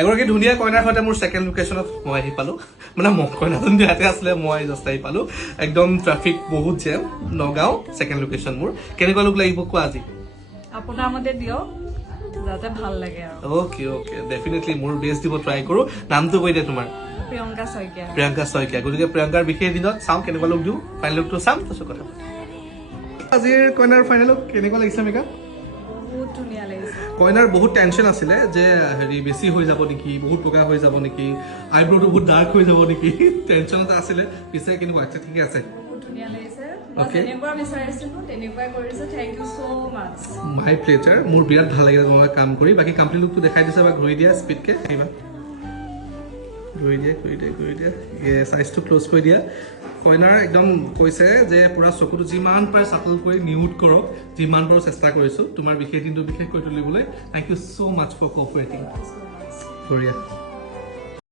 এগৰাকী ধুনীয়া কইনাৰ সৈতে মোৰ ছেকেণ্ড লোকেশ্যনত মই আহি পালোঁ মানে কইনাজন ইয়াতে আছিলে মই জাষ্ট আহি পালোঁ একদম ট্ৰাফিক বহুত জেম নগাঁও ছেকেণ্ড লোকেশ্যন মোৰ কেনেকুৱা লোক লাগিব কোৱা আজি আপোনাৰ মতে দিয়ক যাতে ভাল লাগে আৰু অ'কে অ'কে ডেফিনেটলি মোৰ বেষ্ট দিব ট্ৰাই কৰোঁ নামটো কৈ দিয়া তোমাৰ প্ৰিয়ংকা শইকীয়া গতিকে প্ৰিয়ংকাৰ বিশেষ দিনত চাওঁ কেনেকুৱা লোক দিওঁ ফাইনেল লোকটো চাম তাৰপিছত কথা আজিৰ কইনাৰ ফাইনেল লোক কেনেকুৱা লাগিছে মেকআপ বহুত ধুনীয়া লাগিছে কইনাৰ বহুত টেনশ্যন আছিলে যে হেৰি বেছি হৈ যাব নেকি বহুত বগা হৈ যাব নেকি আইব্ৰ'টো বহুত ডাৰ্ক হৈ যাব নেকি টেনশ্যন এটা আছিলে পিছে কেনেকুৱা আচ্ছা ঠিকে আছে বহুত ধুনীয়া লাগিছে মই যেনেকুৱা বিচাৰিছিলোঁ তেনেকুৱাই কৰিছে thank you so' much my pleasure মোৰ বিৰাট ভাল লাগিলে তোমাৰ কাম কৰি বাকী কমপ্লিট লুকটো দেখাই দিছে বা ঘূৰি দিয়া স্পীডকৈ আহিবা ঘূৰি দিয়া চাইজটো ক্ল'জ কৰি দিয়া কইনাৰ একদম কৈছে যে পুৰা চকুটো যিমান পাৰে চাটল কৰি নিউট কৰক যিমান পাৰোঁ চেষ্টা কৰিছোঁ তোমাৰ বিশেষ দিনটো বিশেষ কৰি তুলিবলৈ thank you so' much for cooperating বঢ়িয়া